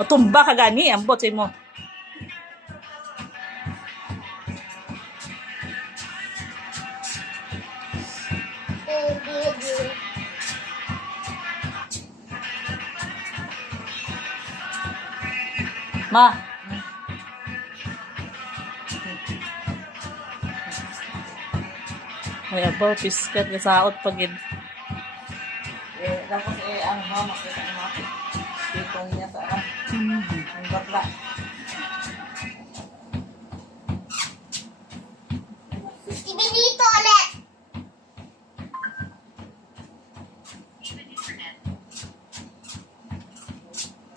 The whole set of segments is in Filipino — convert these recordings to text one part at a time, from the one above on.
O tumba ka gani, ambot sa mo. Ma. Ay, abo, piskat ka saot pagid. Tapos ang mama, makita mo ako. Itong niya sa ang bakla. Dito ulit.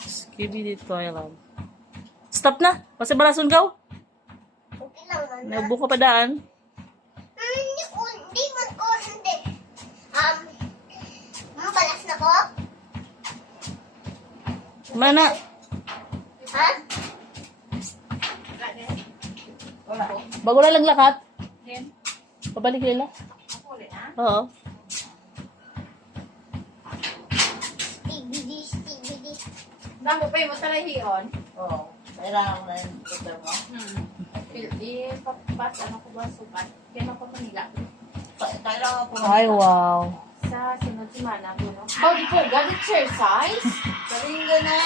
Skibidi toilet. Stop na. Kasi balason ka. Okay lang man. Nabuka pa daan. Hindi man ko, hindi. Mabalas na ko? Mana? Ha? Wala ko. Bago na lang lakat. Pabalik nila. Oo. Stigidi. Namo pa yung matalahiyon. Oo. Kailangan mo na yung doktor mo. Papas, ano ko ba sukat? Kaya mapapanila. Kailangan ko Ay, wow. Sa sunod semana po, no? Body po, God exercise? Saringa na.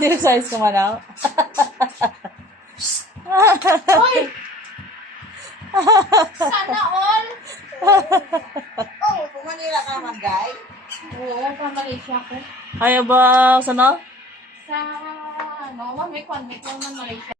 Exercise ka man ako. Hoy! Sana all! Oh, kung Manila ka magay. Oo, pa Malaysia ko. Ay, ba, sana? Sa, ano, may kwan man Malaysia.